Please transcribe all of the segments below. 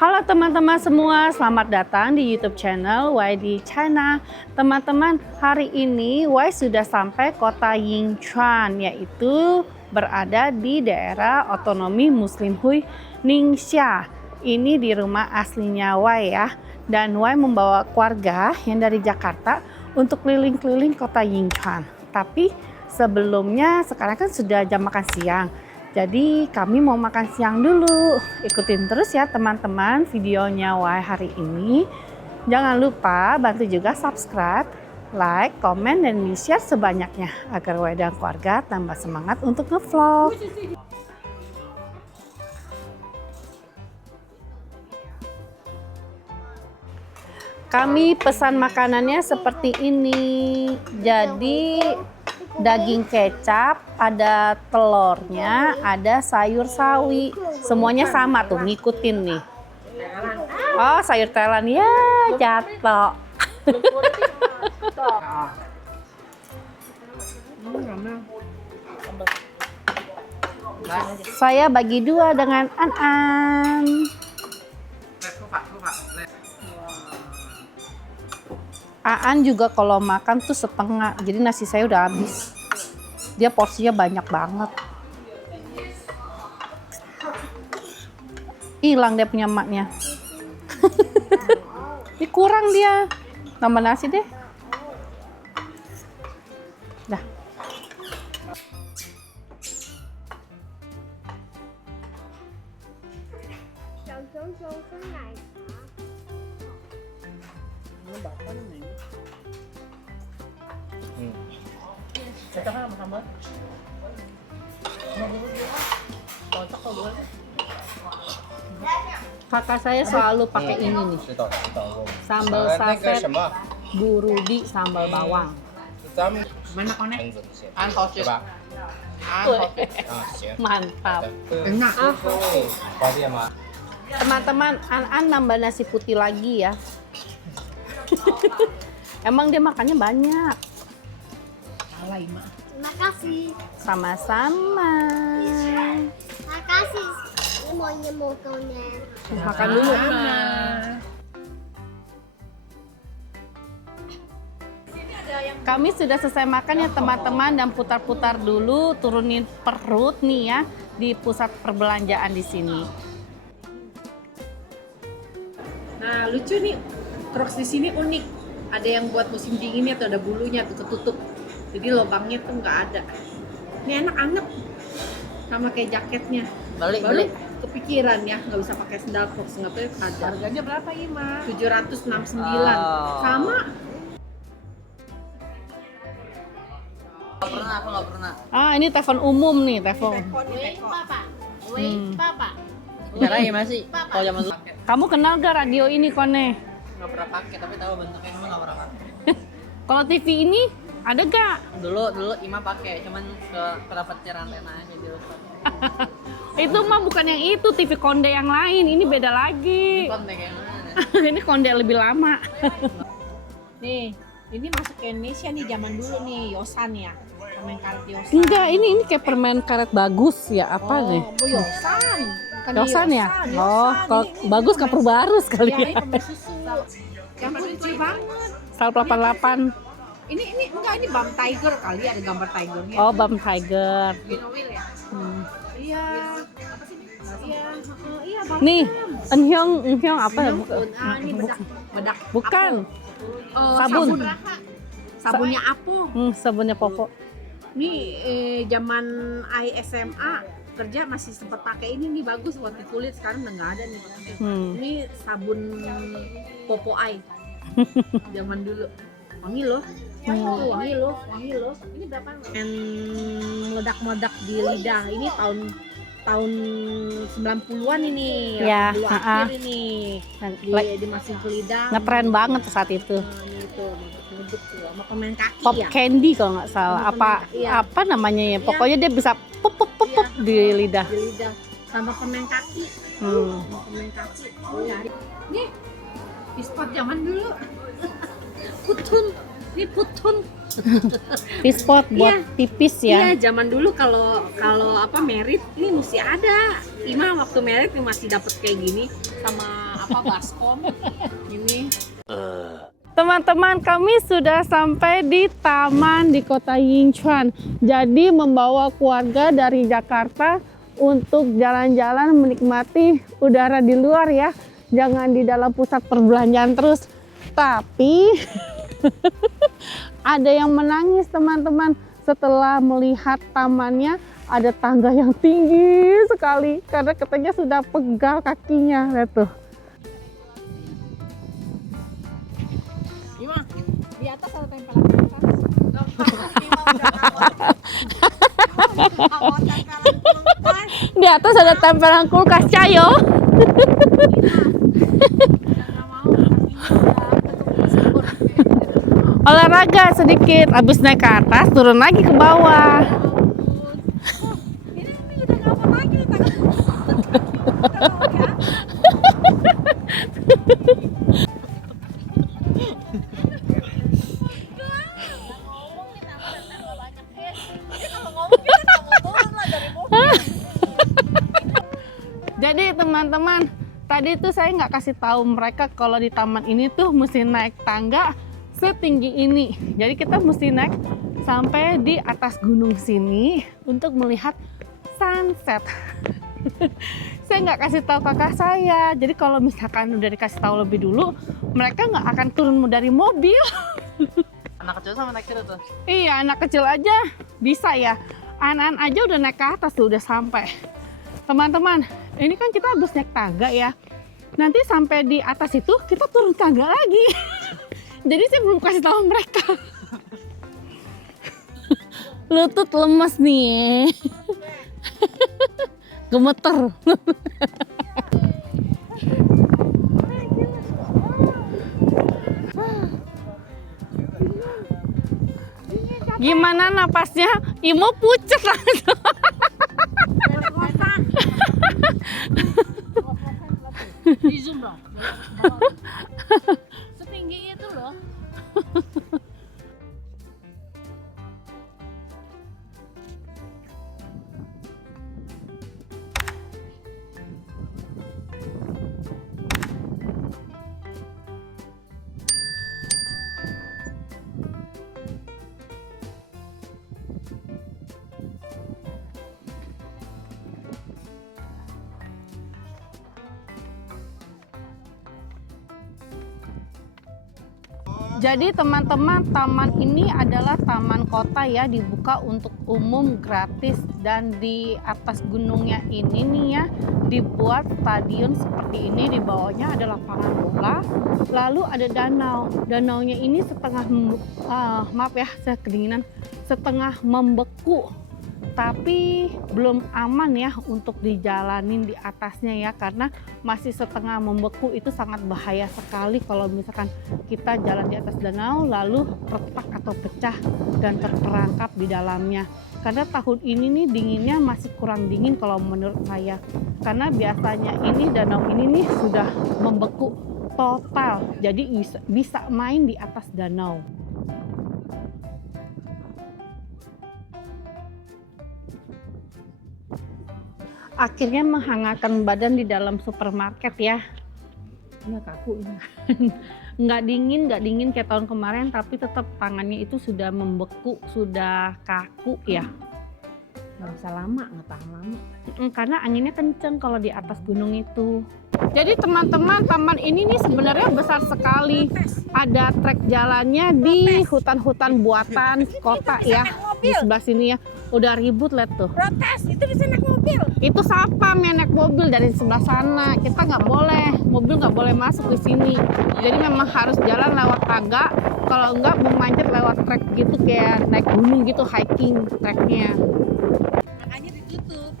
Halo teman-teman semua, selamat datang di YouTube channel YD China. Teman-teman, hari ini Y sudah sampai kota Yinchuan, yaitu berada di daerah otonomi Muslim Hui Ningxia. Ini di rumah aslinya Y ya. Dan Y membawa keluarga yang dari Jakarta untuk keliling-keliling kota Yinchuan. Tapi sebelumnya sekarang kan sudah jam makan siang. Jadi kami mau makan siang dulu. Ikutin terus ya teman-teman videonya Y hari ini. Jangan lupa bantu juga subscribe, like, komen, dan di-share sebanyaknya agar Y dan keluarga tambah semangat untuk nge-vlog. Kami pesan makanannya seperti ini. Jadi daging kecap, ada telurnya, ada sayur sawi. Semuanya sama tuh, ngikutin nih. Oh, sayur Thailand ya, jatuh. Saya bagi dua dengan An-An. Aan juga kalau makan tuh setengah, jadi nasi saya udah habis. Dia porsinya banyak banget. Hilang dia punya emaknya. Ini kurang dia. Tambah nasi deh. Dah. Kakak saya selalu pakai ini nih, sambal saset burudi sambal bawang. Mana konek? Mantap. Enak. Teman-teman, An-An nambah nasi putih lagi ya. Emang dia makannya banyak. Terima kasih. Sama-sama. Terima kasih. Ini mau nyemotonya. Makan dulu. Kami sudah selesai makan ya teman-teman, dan putar-putar dulu, turunin perut nih ya di pusat perbelanjaan di sini. Nah, lucu nih. Crocs di sini unik. Ada yang buat musim dinginnya tuh, ada bulunya tuh ketutup. Jadi lubangnya tuh nggak ada. Ini anak-anak sama kayak jaketnya. Baru kepikiran ya, nggak bisa pakai sandal Crocs, nggak tahu ada. Harganya berapa Ima? 769. Oh. Sama. Aku nggak pernah. Ah, ini telepon umum nih, telepon. Wait, Papa. Wait, Papa. Cara ya masih. Kalau zaman dulu Kamu kenal gak radio ini, Kone? nggak pernah pakai, tapi tahu bentuknya cuma nggak pernah pakai. Kalau TV ini ada gak? Dulu Ima pakai, cuman kedapatnya antena aja di rumah. Itu mah bukan yang itu, TV konde yang lain. Ini beda lagi. Konten kayak mana? Ini konde lebih lama. Nih, ini masuk ke Indonesia nih zaman dulu nih, Yosan ya. Permen karet Yosan. Enggak, ini kayak permen karet bagus ya, apa nih? Bu Yosan. Bukan Yosan ya? Yosan. Oh, kalau bagus Ini kapur baru sekali Ya, ini ya. permen susu. Yang lucu banget. 188. Ini enggak, ini Bam Tiger kali, ada gambar tigernya. Oh, Bam Tiger. Binowil ya? Hmm. Iya. Apa sih ini? Iya, iya Bam. Nih, enhyong apa ya? Ah, ini bedak. Bukan. Sabun. Sabun. Sabunnya Apo. Sabunnya Popo. Nih zaman SMA kerja masih sempat pakai ini nih, bagus buat di kulit, sekarang udah nggak ada nih. Ini sabun Popo Eye zaman dulu, wangi loh. Wangi loh. Ini berapa? And meledak-meledak di lidah. Ini tahun 90-an ini. Ya, dulu akhir ini. Dimasukin ke lidah. Ngetren banget saat itu. Nah, ini tuh ngeduk tuh sama permen kaki Pop ya. candy kalau nggak salah. Sama Apa permen, iya. apa namanya ya? Pokoknya dia bisa pop di lidah. Di lidah sama permen kaki. Sama permen kaki. Cari. Nih, biskot zaman dulu. Putun. Ini putun. Pispot buat Iya. tipis ya. Iya, zaman dulu kalau apa merit ini mesti ada. Ima waktu merit masih dapat kayak gini sama apa baskom ini. Teman-teman, kami sudah sampai di taman di kota Yinchuan. Jadi membawa keluarga dari Jakarta untuk jalan-jalan menikmati udara di luar ya. Jangan di dalam pusat perbelanjaan terus. Tapi ada yang menangis teman-teman setelah melihat tamannya ada tangga yang tinggi sekali karena katanya sudah pegal kakinya. Lihat tuh. Di atas ada tempelan kulkas. Di atas ada tempelan kulkas Cayo. Olahraga sedikit, habis naik ke atas turun lagi ke bawah. Ini udah nggak apa lagi tangan. Jadi teman-teman, tadi tuh saya nggak kasih tahu mereka kalau di taman ini tuh mesti naik tangga setinggi ini. Jadi kita mesti naik sampai di atas gunung sini untuk melihat sunset. Saya nggak kasih tahu kakak saya. Jadi kalau misalkan udah dikasih tahu lebih dulu, mereka nggak akan turun dari mobil. Anak kecil sama anak kecil tuh. Iya, anak kecil aja bisa ya. Anak-anak aja udah naik ke atas tuh, udah sampai. Teman-teman, ini kan kita habis naik tangga ya. Nanti sampai di atas itu kita turun tangga lagi. Jadi saya belum kasih tahu mereka. Lutut lemas nih. Gemeter. Gimana napasnya? Imo pucet langsung. Di zoom dong. Setinggi itu loh. Jadi teman-teman, taman ini adalah taman kota ya, dibuka untuk umum gratis, dan di atas gunungnya ini nih ya dibuat stadion seperti ini. Di bawahnya ada lapangan bola, lalu ada danau. Danaunya ini setengah maaf ya, saya kedinginan, setengah membeku. Tapi belum aman ya untuk dijalanin di atasnya ya, karena masih setengah membeku. Itu sangat bahaya sekali kalau misalkan kita jalan di atas danau lalu retak atau pecah dan terperangkap di dalamnya. Karena tahun ini nih dinginnya masih kurang dingin kalau menurut saya, karena biasanya ini danau ini nih sudah membeku total, jadi bisa main di atas danau. Akhirnya menghangatkan badan di dalam supermarket ya. Ini kaku ini. Nggak dingin kayak tahun kemarin, tapi tetap tangannya itu sudah membeku, sudah kaku ya. Nggak bisa lama, nggak tahan lama. Karena anginnya kenceng kalau di atas gunung itu. Jadi teman-teman, taman ini nih sebenarnya besar sekali. Ada trek jalannya di hutan-hutan buatan kota ya. Di sebelah sini ya. Udah ribut lihat tuh. Protes, itu bisa naik mobil. Itu sapam yang naik mobil dari sebelah sana. Kita nggak boleh, mobil nggak boleh masuk di sini. Jadi memang harus jalan lewat tangga. Kalau enggak memanjat lewat trek gitu, kayak naik gunung gitu, hiking treknya. Makanya ditutup.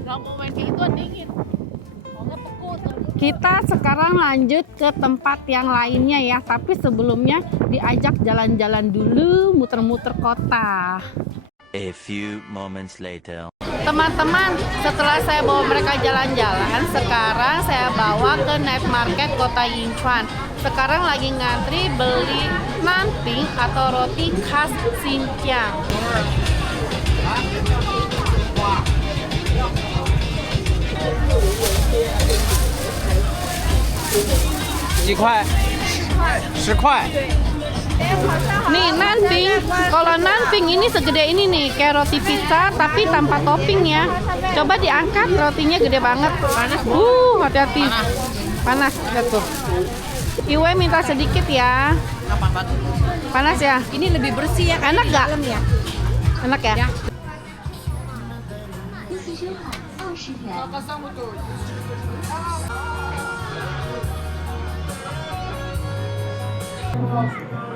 Nggak mau main kayak gitu, dingin. Mau nggak beku. Kita sekarang lanjut ke tempat yang lainnya ya. Tapi sebelumnya diajak jalan-jalan dulu, muter-muter kota. A few moments later. Teman-teman, setelah saya bawa mereka jalan-jalan, sekarang saya bawa ke night market kota Yinchuan. Sekarang lagi ngantri beli nanting atau roti khas Xinjiang. 几块？10块。 Nih nanping, kalau nanping ini segede ini nih, kayak roti pizza tapi tanpa topping ya. Coba diangkat, rotinya gede banget. Panas. Hati-hati. Panas, lihat tuh. Iwe minta sedikit ya. Panas ya? Ini lebih bersih ya. Enak nggak? Ya. Enak ya?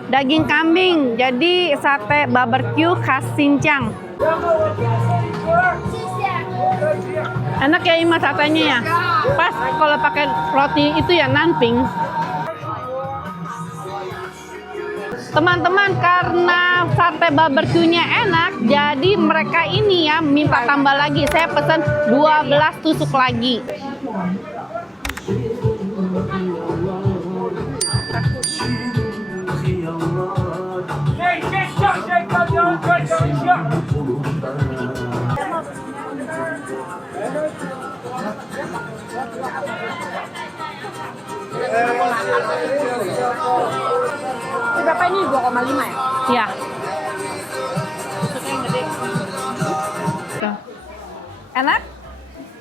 Daging kambing, jadi sate barbeque khas Xinjiang. Enak ya Ima satenya ya? Pas kalau pakai roti itu ya nanping. Teman-teman, karena sate barbeque-nya enak, jadi mereka ini ya minta tambah lagi. Saya pesan 12 tusuk lagi. Berapa ini? 2,5 ya? Ya. Enak?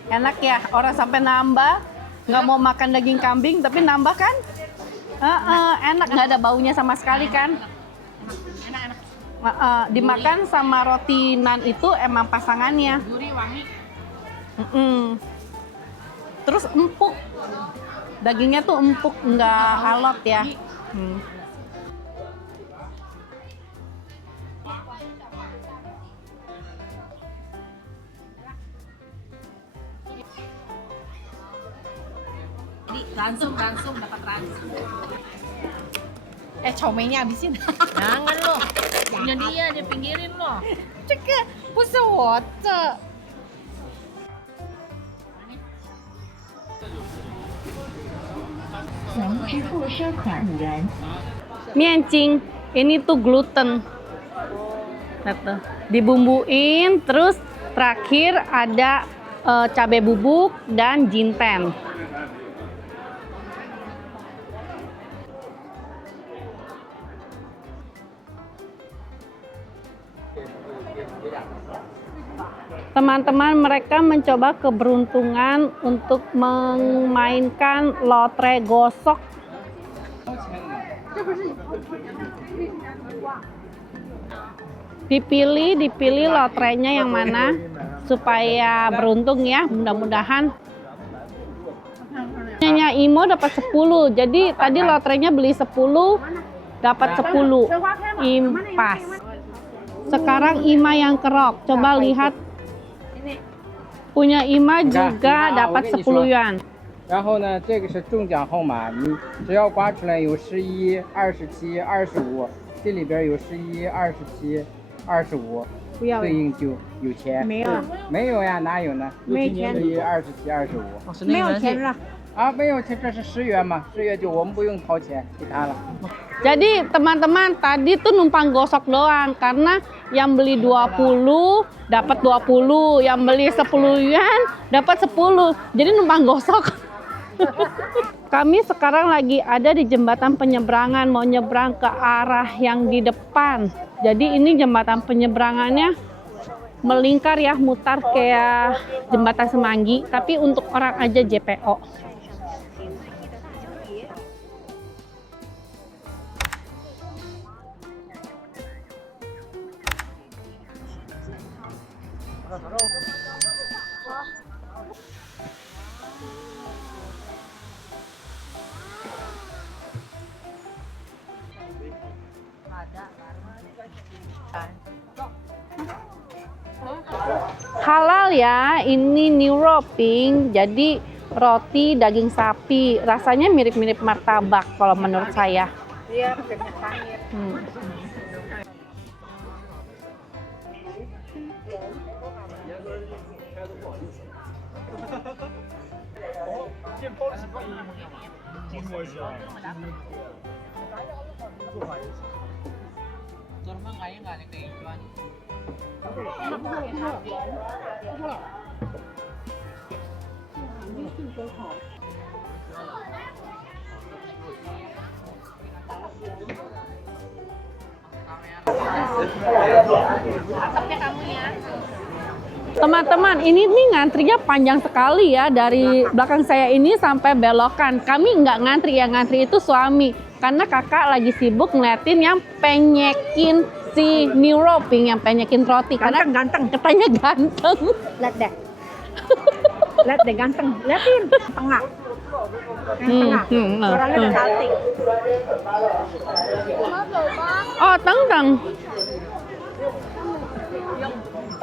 Enak ya? Orang sampai nambah, nggak mau makan daging kambing, tapi nambah kan? Enak, nggak ada baunya sama sekali kan? Dimakan sama roti nan itu emang pasangannya. Gurih, wangi. Terus empuk. Dagingnya tuh empuk, nggak alot ya. Langsung dapat langsung. Comenya habisin. Jangan lo. Punya dia pinggirin lo. Cek, pusat. Miancing, ini tuh gluten. Lihat tuh. Dibumbuin, terus terakhir ada cabai bubuk dan jinten. Teman-teman, mereka mencoba keberuntungan untuk memainkan lotre gosok. Dipilih lotrenya yang mana supaya beruntung ya, mudah-mudahan. Nya Imo dapat 10. Jadi tadi lotrenya beli 10, dapat 10. Impas. Sekarang Ima yang kerok. Coba lihat. Punya Ima juga dapat 10 yuan. 然后呢，这个是中奖号码，你只要刮出来有11、27、25，这里边有11、27、25，对应就有钱。没有，没有呀，哪有呢？没钱。11、27、25。没有钱了。啊，没有钱，这是10元嘛，10元就我们不用掏钱给他了。 Jadi teman-teman tadi tuh numpang gosok doang karena yang beli 20 dapat 20, yang beli 10 yuan dapat 10. Jadi numpang gosok. Kami sekarang lagi ada di jembatan penyeberangan, mau nyebrang ke arah yang di depan. Jadi ini jembatan penyeberangannya melingkar ya, mutar kayak jembatan Semanggi, tapi untuk orang aja JPO. Halal ya, ini new roping, jadi roti daging sapi, rasanya mirip-mirip martabak kalau menurut saya. Iya, pakai minyak pangit. Normal kayaknya nggak ada kehijauan. Cakepnya kamu ya. Teman-teman, ini nih ngantrinya panjang sekali ya dari belakang saya ini sampai belokan. Kami nggak ngantri, yang ngantri itu suami. Karena kakak lagi sibuk ngeliatin yang penyekin si New Roping, yang penyekin roti. Karena Ganteng. katanya ganteng. Lihat deh. Lihat deh ganteng. Liatin tengah. Yang tengah. Orangnya udah cantik. Oh, teng-teng.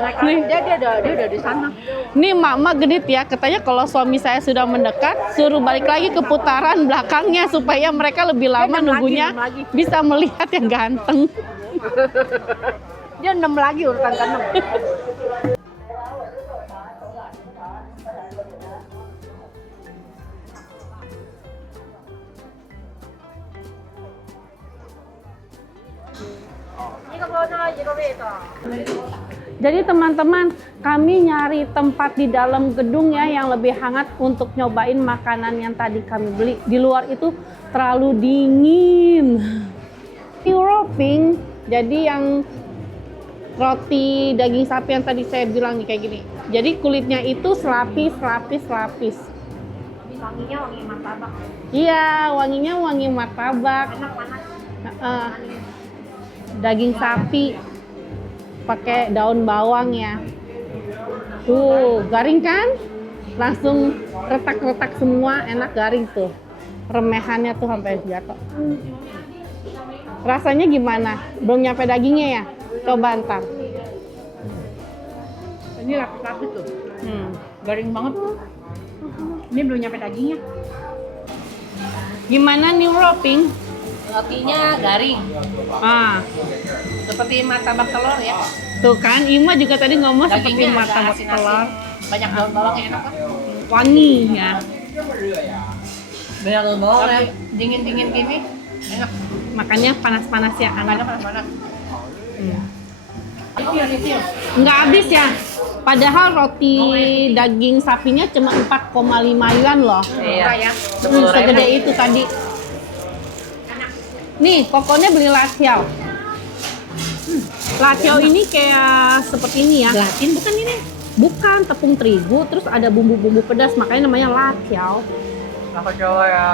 Nih. Dia udah di sana. Nih mama genit ya, katanya kalau suami saya sudah mendekat, suruh balik lagi ke putaran belakangnya supaya mereka lebih lama nunggunya enam lagi. bisa melihat yang ganteng. Dia 6 lagi urutan ke-6. Jadi teman-teman, kami nyari tempat di dalam gedung ya yang lebih hangat untuk nyobain makanan yang tadi kami beli. Di luar itu terlalu dingin. New Roping, jadi yang roti daging sapi yang tadi saya bilang nih kayak gini. Jadi kulitnya itu selapis. Wanginya wangi martabak. Iya, wanginya wangi martabak. Enak panas. Daging sapi pakai daun bawang ya. Tuh, garing kan? Langsung retak-retak semua, enak garing tuh. Remehannya tuh sampai jatuh. Rasanya gimana? Belum nyampe dagingnya ya? Coba ntar. Ini lapis-lapis tuh. Garing banget. Ini belum nyampe dagingnya. Gimana New Roping? Rotinya garing, Ah, seperti martabak telur ya. tuh kan, Ima juga tadi ngomong seperti Dagingnya ada martabak asin-asin, telur. banyak daun bawangnya enak kan. Wangi ya. Banyak daun bawang ya, dingin-dingin gini, enak. Makanya panas-panas ya Karena anak. panas-panas. Nggak habis ya. Padahal roti daging sapinya cuma 4,5 yuan loh. Iya. Segede itu tadi. Nih, kokonya beli latiao. Latiao ini kayak seperti ini ya. Gelatin bukan ini? Bukan, tepung terigu, terus ada bumbu-bumbu pedas, makanya namanya latiao. Aku coba ya.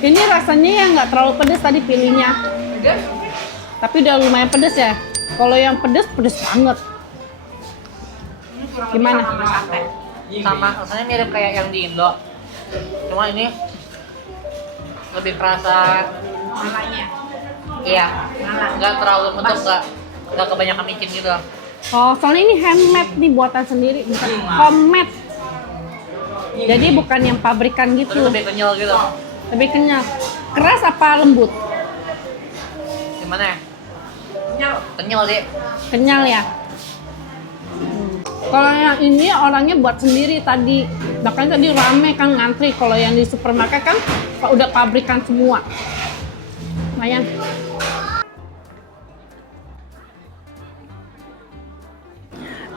Ini rasanya yang nggak terlalu pedas tadi pilihnya. Tapi udah lumayan pedas ya. Kalau yang pedas banget. Gimana? Sama, rasanya mirip kayak yang di Indo. Cuma ini lebih kerasa Malanya. iya, nggak terlalu bentuk, nggak kebanyakan micin gitu. Oh, soalnya ini handmade nih, buatan sendiri, bukan homemade. Jadi bukan yang pabrikan Terus gitu. lebih kenyal gitu. Lebih kenyal. Keras apa lembut? Gimana ya? Kenyal sih. Kenyal ya. Kalau yang ini orangnya buat sendiri tadi. Makanya tadi rame kan ngantri. Kalau yang di supermarket kan udah pabrikan semua. Lumayan.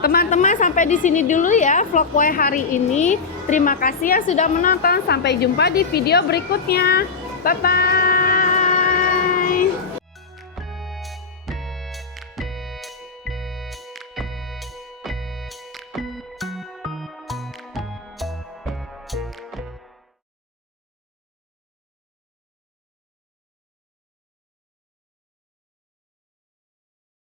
Teman-teman, sampai di sini dulu ya vlog Wai hari ini. Terima kasih ya sudah menonton. Sampai jumpa di video berikutnya. Bye-bye.